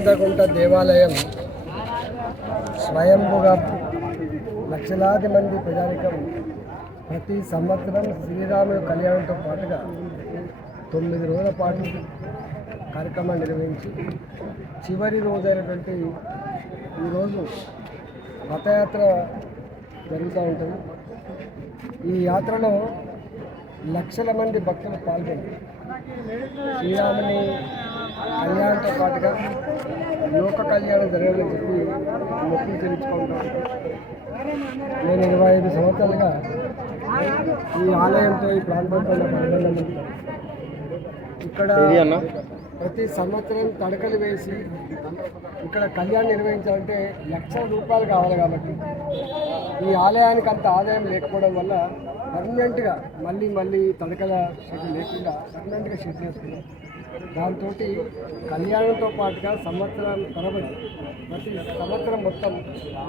ఇల్లంతకుంట దేవాలయం స్వయంభుగా లక్షలాది మంది ప్రజానికం ప్రతి సంవత్సరం శ్రీరాముల కళ్యాణంతో పాటుగా 9 రోజుల పాటు కార్యక్రమాలు నిర్వహించి చివరి రోజైనటువంటి ఈరోజు రథయాత్ర జరుగుతూ ఉంటుంది. ఈ యాత్రలో లక్షల మంది భక్తులు పాల్గొని శ్రీరాముని కళ్యాణంతో పాటుగా లోక కళ్యాణం జరగాలని చెప్పి మొక్కులు చెల్లించుకుంటాను. నేను 25 సంవత్సరాలుగా ఈ ఆలయంతో ఈ ప్రాంతంతో అనుబంధం ఉంది. ఇక్కడ ప్రతి సంవత్సరం తడకలు వేసి ఇక్కడ కళ్యాణం నిర్వహించాలంటే లక్షల రూపాయలు కావాలి. కాబట్టి ఈ ఆలయానికి అంత ఆదాయం లేకపోవడం వల్ల పర్మనెంట్గా మళ్ళీ తడకల షెడ్ లేకుండా పర్మనెంట్గా షెడ్ చేసుకున్నాం. దాంతో కళ్యాణంతో పాటుగా సంవత్సరం తరబడి ప్రతి సంవత్సరం మొత్తం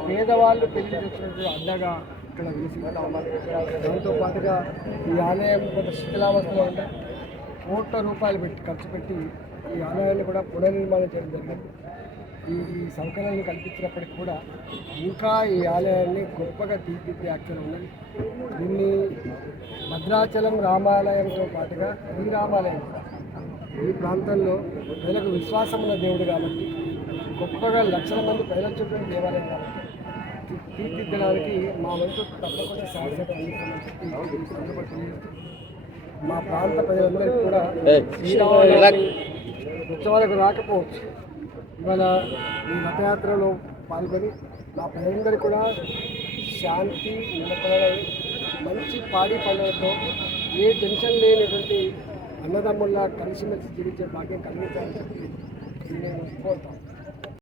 పేదవాళ్ళు పెళ్లి చేసినట్టు అండగా ఇక్కడ వెలిసి దాంతో పాటుగా ఈ ఆలయం కొంత శిథిలావస్థలో ఉంటే కోట్ల రూపాయలు ఖర్చు పెట్టి ఈ ఆలయాన్ని కూడా పునర్నిర్మాణం చేయడం జరిగింది. ఈ సౌకర్యాలను కల్పించినప్పటికీ కూడా ఇంకా ఈ ఆలయాన్ని గొప్పగా తీర్చిదిద్దే యాక్షన్ ఉన్నది. దీన్ని భద్రాచలం రామాలయంతో పాటుగా ఈ రామాలయం ఈ ప్రాంతంలో ప్రజలకు విశ్వాసం ఉన్న దేవుడు కాబట్టి గొప్పగా లక్షల మంది ప్రజలొచ్చేటువంటి దేవాలయం కాబట్టి తీర్చిదిద్దడానికి మా వంతు తప్పకుండా శాశ్వత అందిస్తామని మా ప్రాంత ప్రజలందరికీ కూడా ఉత్సవాలకు రాకపోవచ్చు ఇవాళ ఈ రథయాత్రలో పాల్గొని మా ప్రజలందరికీ కూడా శాంతి నెలకొలని మంచి పాడి పండుగతో ఏ టెన్షన్ లేనటువంటి అన్నదమ్ముల్లా కలిసిమెలిసి జీవించే భాగ్యం కలిగించాలని చెప్పి నేను కోరుతాను.